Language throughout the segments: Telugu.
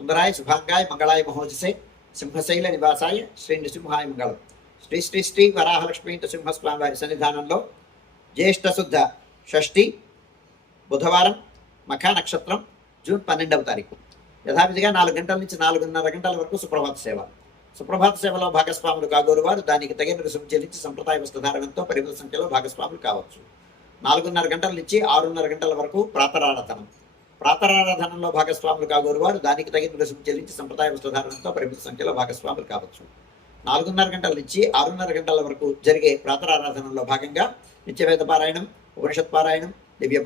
సుందరాయ శుభాంగాయ మంగళాయ మహోజసే సింహశైల నివాసాయ శ్రీ నృసింహాయ మంగళం. శ్రీ శ్రీ శ్రీ వరాహలక్ష్మీ నృసింహస్వామి వారి సన్నిధానంలో జ్యేష్ఠ శుద్ధ షష్ఠి బుధవారం మఖ నక్షత్రం జూన్ 12వ తారీఖు యథావిధిగా 4 గంటల నుంచి 4:30 గంటల వరకు సుప్రభాత సేవ. సుప్రభాత సేవలో భాగస్వాములు కాగోరు వారు దానికి తగిన రుసుము చెల్లించి సంప్రదాయ వస్త్రధారణంతో పరిమిత సంఖ్యలో భాగస్వాములు కావచ్చు. 4:30 గంటల నుంచి 6:30 గంటల వరకు ప్రాతరారాధనం. ప్రాతరారాధనలో భాగస్వాములు కాగోరు వారు దానికి తగిన రుసుము చెల్లించి సంప్రదాయ వస్త్రధారణంతో పరిమిత సంఖ్యలో భాగస్వాములు కావచ్చు. 4:30 గంటల నుంచి 6:30 గంటల వరకు జరిగే ప్రాతరారాధనలో భాగంగా నిత్యవేద పారాయణం, ఉపనిషత్ పారాయణం, దివ్య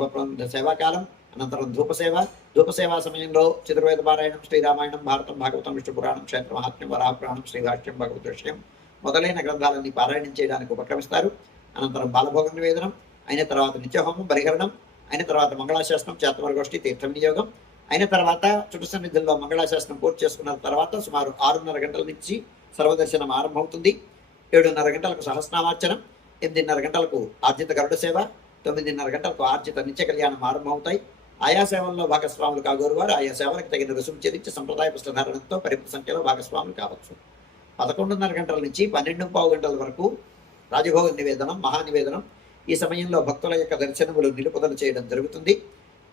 సేవాకాలం, అనంతరం ధూపసేవా సమయంలో చతుర్వేద పారాయణం, శ్రీరామాయణం, భారతం, భాగవతం, విష్ణు పురాణం, క్షేత్ర మహాత్మ్యం, వరాహపురాణం, శ్రీభాష్యం, భగవద్ విషయం మొదలైన గ్రంథాలన్నీ పారాయణం చేయడానికి ఉపక్రమిస్తారు. అనంతరం బాలభోగ నివేదనం అయిన తర్వాత నిత్యహోమం, పరిహరణం అయిన తర్వాత మంగళాశాసనం, చేతవరగోష్ఠి, తీర్థ వినియోగం అయిన తర్వాత చుట్టు సన్నిధుల్లో మంగళాశాసనం పూర్తి చేసుకున్న తర్వాత సుమారు 6:30 గంటల నుంచి సర్వదర్శనం ఆరంభమవుతుంది. 7:30 గంటలకు సహస్రనామార్చనం, 8:30 గంటలకు ఆర్జిత గరుడ సేవ, 9:30 గంటలకు ఆర్జిత నిత్య కళ్యాణం ఆరంభమవుతాయి. ఆయా సేవల్లో భాగస్వాములు కాగోరు వారు ఆయా సేవలకు తగిన రుసుము చెల్లించి సంప్రదాయ వస్త్రధారణంతో పరిమిత సంఖ్యలో భాగస్వాములు కావచ్చు. 11:30 గంటల నుంచి 12:15 గంటల వరకు రాజభోగ నివేదనం, మహానివేదనం. ఈ సమయంలో భక్తుల యొక్క దర్శనములు నిలుపుదల చేయడం జరుగుతుంది.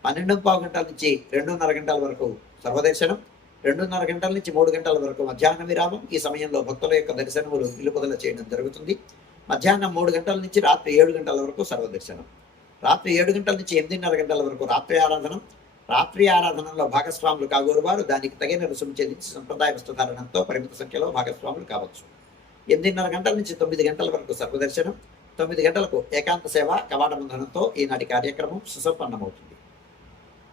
12:15 గంటల నుంచి 2:30 గంటల వరకు సర్వదర్శనం, 2:30 గంటల నుంచి 3 గంటల వరకు మధ్యాహ్న విరామం. ఈ సమయంలో భక్తుల యొక్క దర్శనములు నిలుపుదల చేయడం జరుగుతుంది. మధ్యాహ్నం 3 గంటల నుంచి రాత్రి 7 గంటల వరకు సర్వదర్శనం. రాత్రి 7 గంటల నుంచి 8:30 గంటల వరకు రాత్రి ఆరాధనం. రాత్రి ఆరాధనలో భాగస్వాములు కాగోరు వారు దానికి తగిన రుసుము చెల్లించి సంప్రదాయ వస్త్రధారణంతో పరిమిత సంఖ్యలో భాగస్వాములు కావచ్చు. 8:30 గంటల నుంచి 9 గంటల వరకు సర్వదర్శనం, 9 గంటలకు ఏకాంత సేవ కవాట బంధనంతో ఈనాటి కార్యక్రమం సుసంపన్నమవుతుంది.